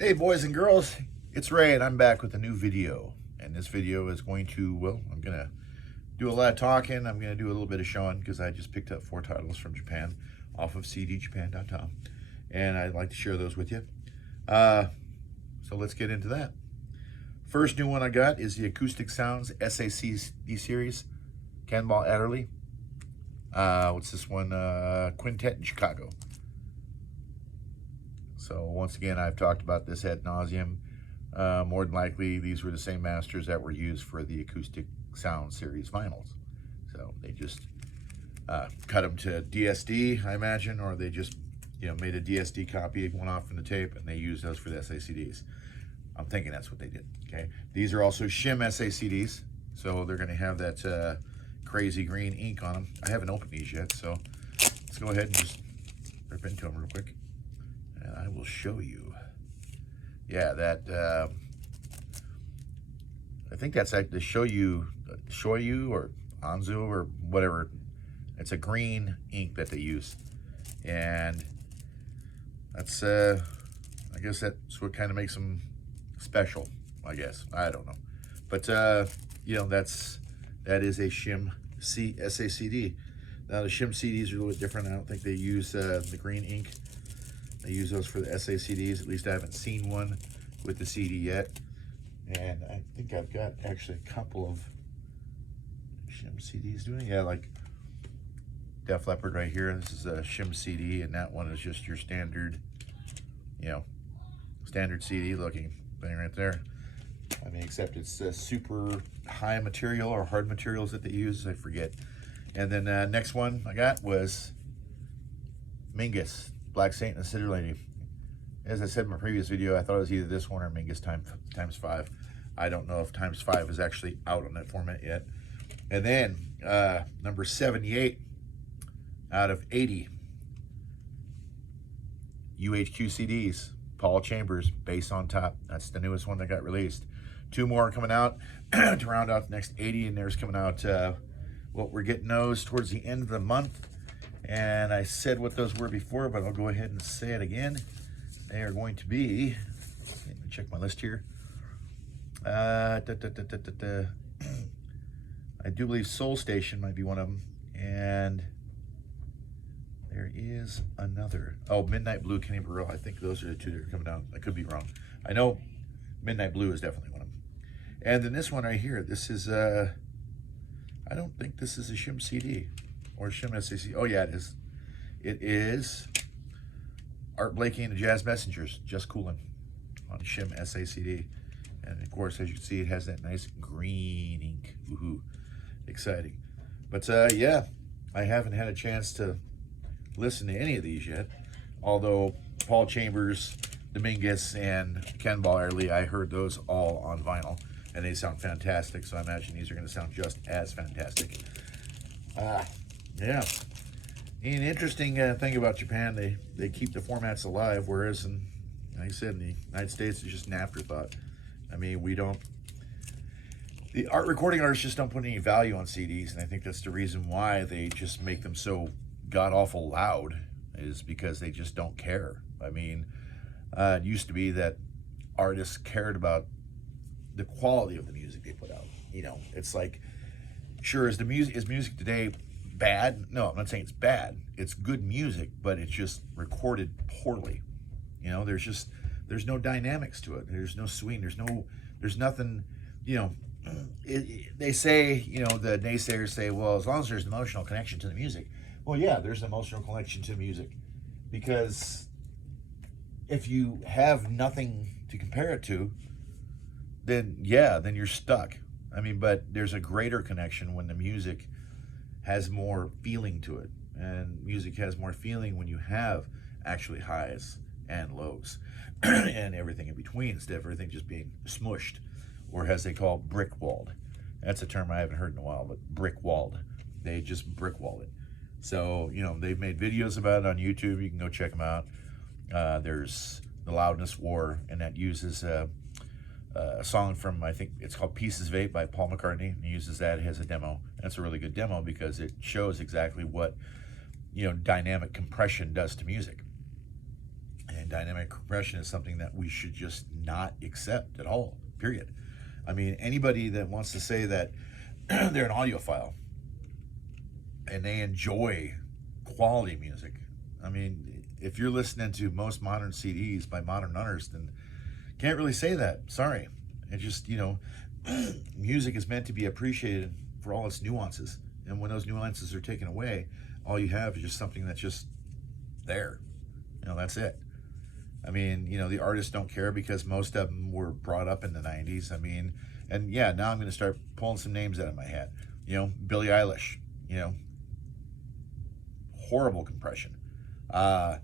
Hey boys and girls, it's Ray and I'm back with a new video. And this video is going to, well, I'm going to do a lot of talking. I'm going to do a little bit of showing because I just picked up 4 titles from Japan off of cdjapan.com. And I'd like to share those with you. So let's get into that. First new one I got is the Acoustic Sounds SACD series, Cannonball Adderley. What's this one? Quintet in Chicago. So once again, I've talked about this ad nauseum. More than likely, these were the same masters that were used for the Acoustic Sound series vinyls. So they just cut them to DSD, I imagine, or they just made a DSD copy, one off from the tape, and they used those for the SACDs. I'm thinking that's what they did. Okay, these are also shim SACDs, so they're going to have that crazy green ink on them. I haven't opened these yet, so let's go ahead and just rip into them real quick. And I will show you. Yeah, that, I think that's like the Shoyu or Anzu or whatever. It's a green ink that they use. And that's, I guess that's what kind of makes them special, I guess. I don't know. But, that is a shim SACD. Now the shim CDs are a little bit different. I don't think they use the green ink. They use those for the SACDs. At least I haven't seen one with the CD yet. And I think I've got actually a couple of shim CDs doing it. Yeah, like Def Leppard right here. This is a shim CD, and that one is just your standard, standard CD looking thing right there. I mean, except it's super high material or hard materials that they use. I forget. And then next one I got was Mingus. Black Saint and the Cinder Lady. As I said in my previous video, I thought it was either this one or Mingus times 5. I don't know if times 5 is actually out on that format yet. And then number 78 out of 80 UHQ CDs, Paul Chambers, Bass on Top. That's the newest one that got released. 2 more are coming out to round out the next 80, and there's coming out, we're getting those towards the end of the month. And I said what those were before, but I'll go ahead and say it again. They are going to be, let me check my list here. I do believe Soul Station might be one of them. And there is another. Oh, Midnight Blue, Kenny Burrell. I think those are the 2 that are coming out. I could be wrong. I know Midnight Blue is definitely one of them. And then this one right here, this is, I don't think this is a shim CD. Or shim SAC. Oh yeah, it is. It is Art Blakey and the Jazz Messengers, Just Coolin' on shim SACD. And of course, as you can see, it has that nice green ink. Woohoo. Exciting. But yeah, I haven't had a chance to listen to any of these yet. Although Paul Chambers, Dominguez, and Cannonball Adderley, I heard those all on vinyl. And they sound fantastic, so I imagine these are going to sound just as fantastic. Yeah, an interesting thing about Japan, they keep the formats alive, whereas like I said, in the United States, it's just an afterthought. I mean, the recording artists just don't put any value on CDs, and I think that's the reason why they just make them so god-awful loud, is because they just don't care. I mean, it used to be that artists cared about the quality of the music they put out. It's like, sure, is music today bad? No, I'm not saying it's bad. It's good music, but it's just recorded poorly. There's no dynamics to it. There's no swing. There's nothing. They say, the naysayers say, well, as long as there's an emotional connection to the music. Well, yeah, there's an emotional connection to music, because if you have nothing to compare it to, then you're stuck. I mean, but there's a greater connection when the music has more feeling to it, and music has more feeling when you have actually highs and lows and everything in between, instead of everything just being smushed, or as they call brick-walled. That's a term I haven't heard in a while, but brick-walled. They just brick-wall it. So, they've made videos about it on YouTube. You can go check them out. There's The Loudness War, and that uses a song from, I think it's called Pieces of Eight by Paul McCartney, and he uses that as a demo. That's a really good demo because it shows exactly what dynamic compression does to music. And dynamic compression is something that we should just not accept at all, period. I mean, anybody that wants to say that they're an audiophile and they enjoy quality music, I mean, if you're listening to most modern CDs by modern hunters, then can't really say that. Sorry. It just, music is meant to be appreciated for all its nuances. And when those nuances are taken away, all you have is just something that's just there. That's it. I mean, the artists don't care because most of them were brought up in the 90s. I mean, and yeah, now I'm going to start pulling some names out of my hat. Billie Eilish, horrible compression. A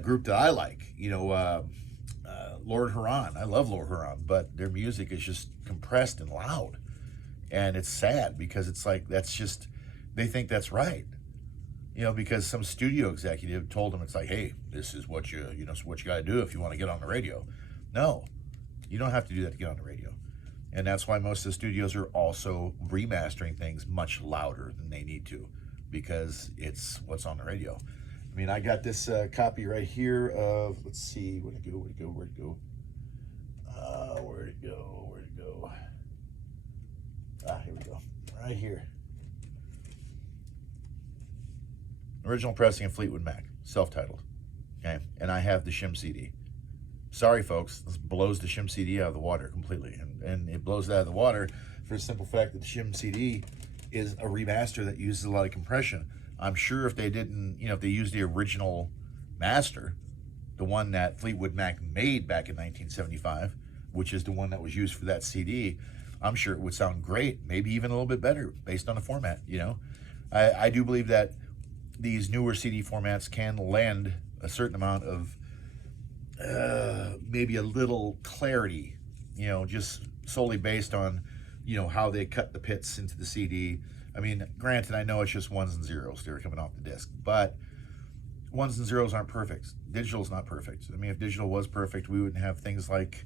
group that I like, Lord Huron. I love Lord Huron, but their music is just compressed and loud. And it's sad because it's like, they think that's right. Because some studio executive told them, it's like, hey, this is what you got to do if you want to get on the radio. No, you don't have to do that to get on the radio. And that's why most of the studios are also remastering things much louder than they need to, because it's what's on the radio. I mean, I got this copy right here of, let's see, where'd it go? Here we go, right here. Original pressing of Fleetwood Mac, self-titled, okay? And I have the shim CD. Sorry, folks, this blows the shim CD out of the water completely. And it blows it out of the water for the simple fact that the shim CD is a remaster that uses a lot of compression. I'm sure if they didn't, if they used the original master, the one that Fleetwood Mac made back in 1975, which is the one that was used for that CD, I'm sure it would sound great, maybe even a little bit better based on the format, I do believe that these newer CD formats can lend a certain amount of maybe a little clarity, just solely based on, how they cut the pits into the CD. I mean, granted, I know it's just ones and zeros that are coming off the disc, but ones and zeros aren't perfect. Digital's not perfect. I mean, if digital was perfect, we wouldn't have things like,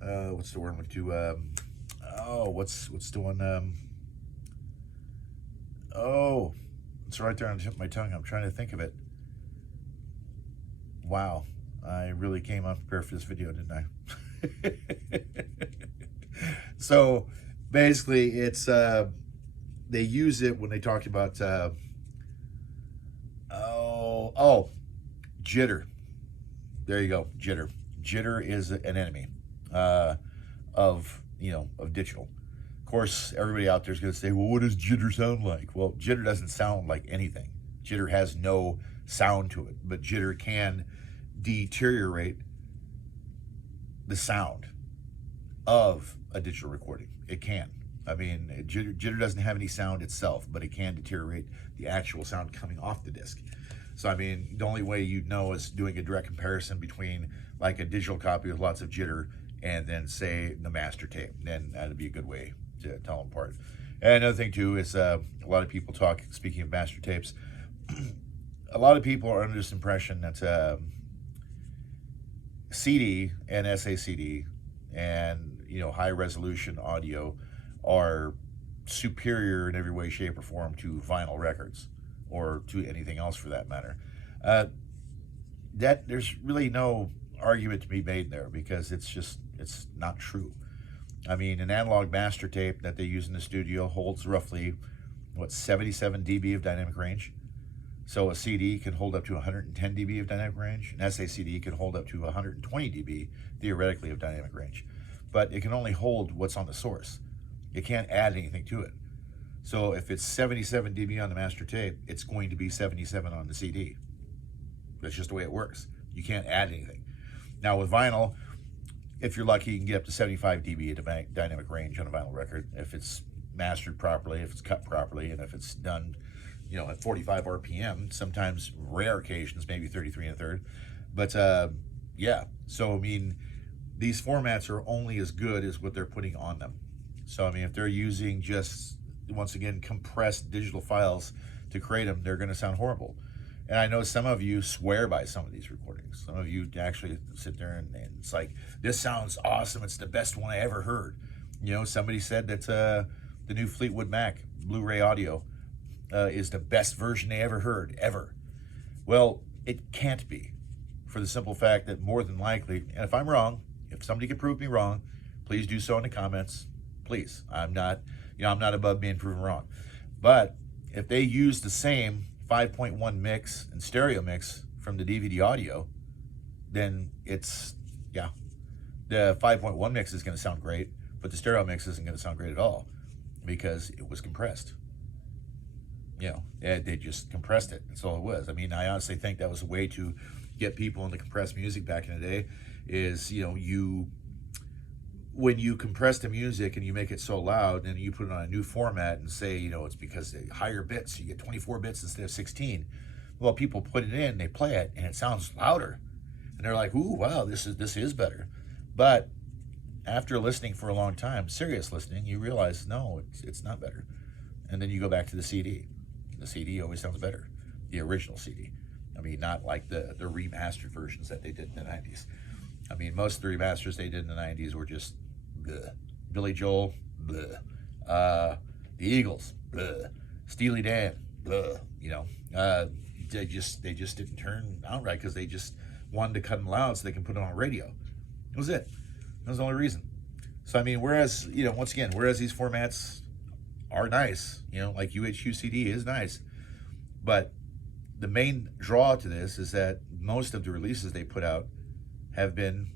what's the word I'm looking to, what's the one, it's right there on the tip of my tongue. I'm trying to think of it. Wow, I really came unprepared for this video, didn't I? So basically, it's they use it when they talk about jitter. There you go, jitter. Jitter is an enemy of digital. Of course, everybody out there is going to say, well, what does jitter sound like? Well, jitter doesn't sound like anything. Jitter has no sound to it, but jitter can deteriorate the sound of a digital recording. It can. I mean, jitter doesn't have any sound itself, but it can deteriorate the actual sound coming off the disc. So, I mean, the only way you'd know is doing a direct comparison between like a digital copy with lots of jitter and then say the master tape. Then that'd be a good way to tell them apart. And another thing too is a lot of people talk, speaking of master tapes, a lot of people are under this impression that CD and SACD and high resolution audio are superior in every way, shape, or form to vinyl records, or to anything else for that matter. That there's really no argument to be made there, because it's not true. I mean, an analog master tape that they use in the studio holds roughly 77 dB of dynamic range. So a CD can hold up to 110 dB of dynamic range. An SACD can hold up to 120 dB theoretically of dynamic range, but it can only hold what's on the source. It can't add anything to it. So if it's 77 dB on the master tape, it's going to be 77 on the CD. That's just the way it works. You can't add anything. Now with vinyl, if you're lucky, you can get up to 75 dB of dynamic range on a vinyl record if it's mastered properly, if it's cut properly, and if it's done, at 45 RPM. Sometimes, rare occasions, maybe 33 1/3. But yeah, so I mean, these formats are only as good as what they're putting on them. So I mean, if they're using just, once again, compressed digital files to create them, they're going to sound horrible. And I know some of you swear by some of these recordings. Some of you actually sit there and it's like, this sounds awesome. It's the best one I ever heard. Somebody said that the new Fleetwood Mac Blu-ray audio is the best version they ever heard, ever. Well, it can't be. for the simple fact that more than likely, and if I'm wrong, if somebody can prove me wrong, please do so in the comments. Please. I'm not above being proven wrong. But if they use the same 5.1 mix and stereo mix from the DVD audio, then it's, yeah, the 5.1 mix is going to sound great, but the stereo mix isn't going to sound great at all because it was compressed. They just compressed it. That's all it was. I mean, I honestly think that was a way to get people into compressed music back in the day. Is when you compress the music and you make it so loud, and you put it on a new format and say, it's because the higher bits, you get 24 bits instead of 16. Well, people put it in, they play it, and it sounds louder, and they're like, "Ooh, wow, this is better." But after listening for a long time, serious listening, you realize no, it's not better, and then you go back to the CD. The CD always sounds better, the original CD. I mean, not like the remastered versions that they did in the 90s. I mean, most of the remasters they did in the 90s were just bleh. Billy Joel, bleh. The Eagles, bleh. Steely Dan, bleh. They just didn't turn out right because they just wanted to cut them loud so they can put it on radio. That was it. That was the only reason. So, I mean, whereas these formats are nice, like UHQ CD is nice, but the main draw to this is that most of the releases they put out have been,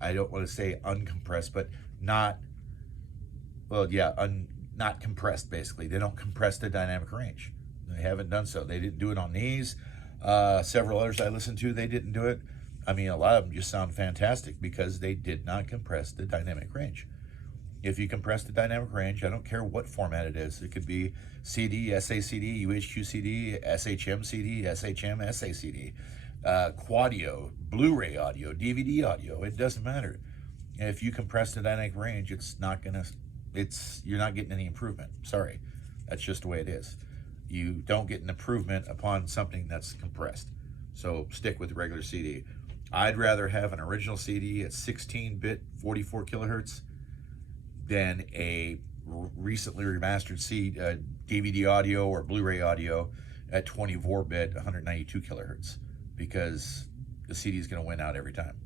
I don't want to say uncompressed, but not compressed, basically. They don't compress the dynamic range. They haven't done so. They didn't do it on these. Several others I listened to, they didn't do it. I mean, a lot of them just sound fantastic because they did not compress the dynamic range. If you compress the dynamic range, I don't care what format it is. It could be CD, SACD, UHQ CD, SHM CD, SHM, SACD, Quadio, Blu-ray audio, DVD audio. It doesn't matter. And if you compress the dynamic range, you're not getting any improvement. Sorry, that's just the way it is. You don't get an improvement upon something that's compressed. So stick with the regular CD. I'd rather have an original CD at 16-bit, 44 kilohertz than a recently remastered DVD audio or Blu-ray audio at 24-bit, 192 kilohertz, because the CD is going to win out every time.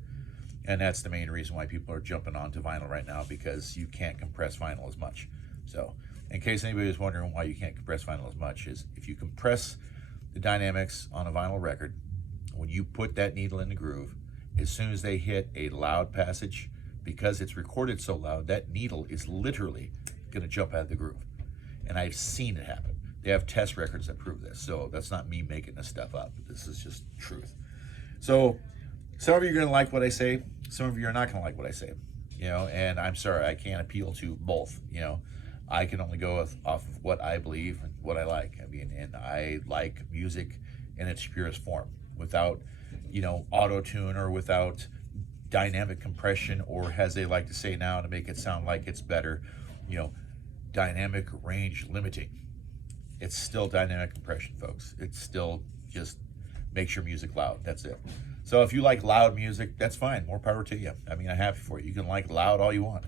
And that's the main reason why people are jumping onto vinyl right now, because you can't compress vinyl as much. So, in case anybody is wondering why you can't compress vinyl as much, is if you compress the dynamics on a vinyl record, when you put that needle in the groove, as soon as they hit a loud passage, because it's recorded so loud, that needle is literally going to jump out of the groove. And I've seen it happen. They have test records that prove this. So that's not me making this stuff up. This is just truth. So some of you are going to like what I say. Some of you are not going to like what I say. And I'm sorry, I can't appeal to both. I can only go off of what I believe and what I like. I mean, and I like music in its purest form, without, auto-tune, or without dynamic compression, or as they like to say now to make it sound like it's better, dynamic range limiting. It's still dynamic compression, folks. It's still just makes your music loud. That's it. So if you like loud music, that's fine. More power to you. I mean, I'm happy for you. You can like loud all you want,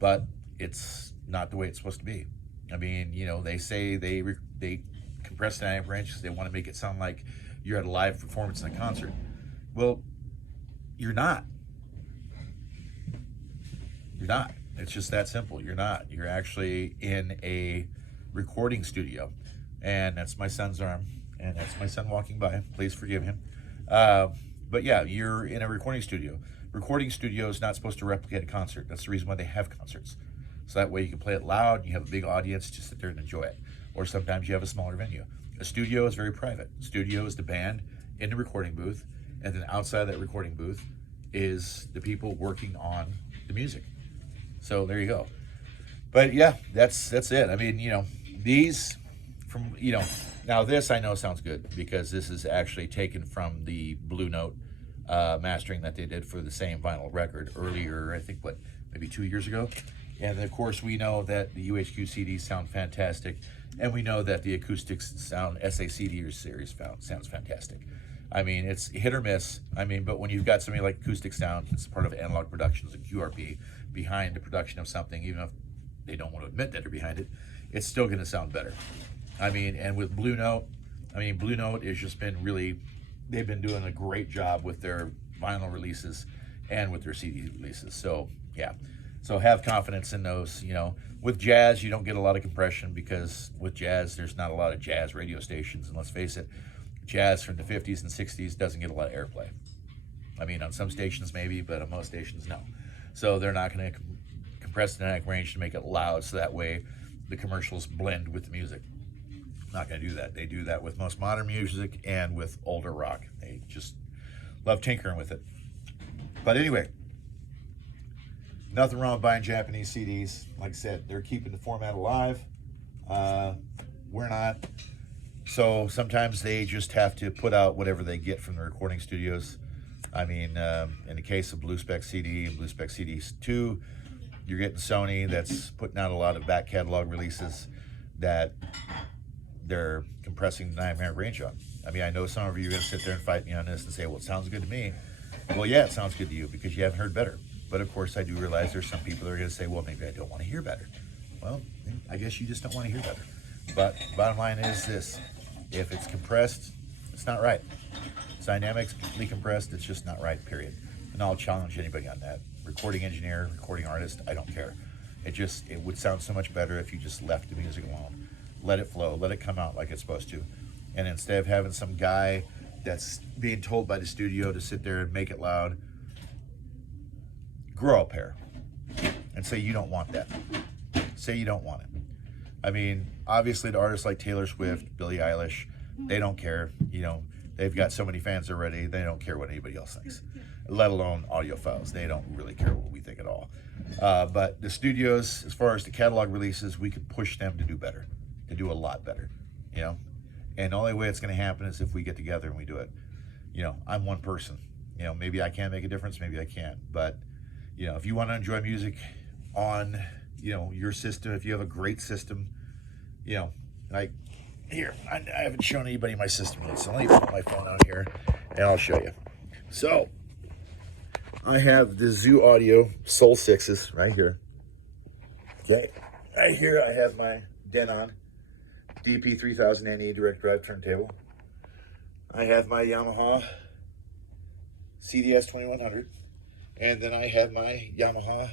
but it's not the way it's supposed to be. I mean, they say they compress the dynamic range because they want to make it sound like you're at a live performance in a concert. Well, you're not. You're not. It's just that simple. You're not. You're actually in a recording studio. And that's my son's arm. And that's my son walking by. Please forgive him. But yeah, you're in a recording studio. Recording studio is not supposed to replicate a concert. That's the reason why they have concerts. So that way you can play it loud, and you have a big audience to sit there and enjoy it. Or sometimes you have a smaller venue. A studio is very private. Studio is the band in the recording booth. And then outside that recording booth is the people working on the music. So there you go. But yeah, that's it. I mean, these from, now this I know sounds good because this is actually taken from the Blue Note mastering that they did for the same vinyl record earlier, I think, maybe 2 years ago. And of course, we know that the UHQ CDs sound fantastic, and we know that the acoustics sound SACD series sounds fantastic. I mean, it's hit or miss. I mean, but when you've got somebody like Acoustic Sound, it's part of Analog Productions and QRP behind the production of something, even if they don't want to admit that they're behind it, it's still going to sound better. I mean, and with Blue Note, Blue Note has just been really they've been doing a great job with their vinyl releases and with their CD releases. So yeah, so have confidence in those. You know, with jazz, you don't get a lot of compression because with jazz, there's not a lot of jazz radio stations. And let's face it, jazz from the 50s and 60s doesn't get a lot of airplay. I mean, on some stations maybe, but on most stations, no. So they're not going to compress the dynamic range to make it loud, so that way the commercials blend with the music. Not going to do that. They do that with most modern music and with older rock. They just love tinkering with it. But anyway, nothing wrong with buying Japanese CDs. Like I said, they're keeping the format alive. We're not. So sometimes they just have to put out whatever they get from the recording studios. I mean, in the case of Blue Spec CD and Blue Spec CDs 2, you're getting Sony that's putting out a lot of back catalog releases that they're compressing the 9-minute range on. I mean, I know some of you are going to sit there and fight me on this and say, well, it sounds good to me. Well, yeah, it sounds good to you because you haven't heard better. But of course, I do realize there's some people that are going to say, well, maybe I don't want to hear better. Well, I guess you just don't want to hear better. But bottom line is this: if it's compressed, it's not right. It's dynamically compressed, it's just not right, period. And I'll challenge anybody on that. Recording engineer, recording artist, I don't care. It would sound so much better if you just left the music alone. Let it flow, let it come out like it's supposed to. And instead of having some guy that's being told by the studio to sit there and make it loud, grow a pair and say you don't want that. Say you don't want it. I mean, obviously the artists like Taylor Swift, Billie Eilish, they don't care. You know, they've got so many fans already, they don't care what anybody else thinks, let alone audiophiles. They don't really care what we think at all. But the studios, as far as the catalog releases, we could push them to do better, to do a lot better, you know? And the only way it's going to happen is if we get together and we do it. You know, I'm one person. You know, maybe I can make a difference, maybe I can't. But, you know, if you want to enjoy music on, you know, your system, if you have a great system, you know, like here, I haven't shown anybody my system yet, so let me put my phone out here and I'll show you. So, I have the Zoo Audio Soul 6s right here. Okay, right here I have my Denon DP3000NE direct drive turntable. I have my Yamaha CDS 2100, and then I have my Yamaha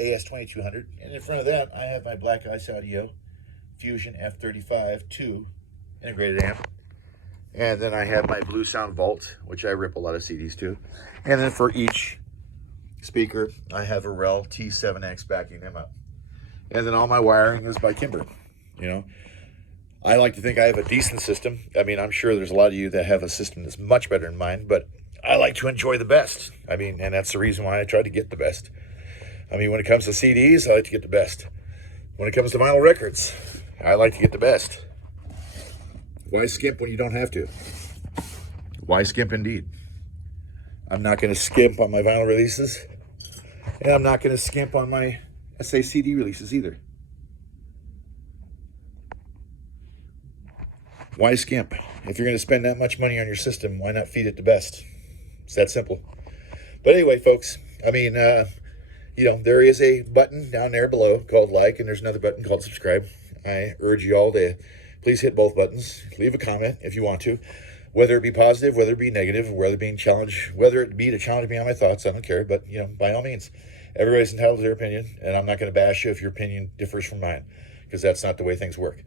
AS 2200, and in front of that I have my Black Ice Audio Fusion F35 2 integrated amp, and then I have my Blue Sound Vault, which I rip a lot of CDs to, and then for each speaker I have a Rel T7X backing them up, and then all my wiring is by Kimber. You know, I like to think I have a decent system. I mean, I'm sure there's a lot of you that have a system that's much better than mine, but I like to enjoy the best. I mean, and that's the reason why I try to get the best. I mean, when it comes to CDs, I like to get the best. When it comes to vinyl records, I like to get the best. Why skimp when you don't have to? Why skimp indeed? I'm not going to skimp on my vinyl releases, and I'm not going to skimp on my SACD releases either. Why skimp? If you're going to spend that much money on your system, why not feed it the best? It's that simple. But anyway, folks, I mean, you know, there is a button down there below called like, and there's another button called subscribe. I urge you all to please hit both buttons. Leave a comment if you want to, whether it be positive, whether it be negative, whether it be to challenge me on my thoughts. I don't care, but, you know, by all means, everybody's entitled to their opinion, and I'm not going to bash you if your opinion differs from mine, because that's not the way things work.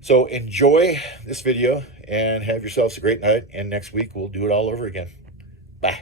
So enjoy this video and have yourselves a great night, and next week we'll do it all over again. Bye.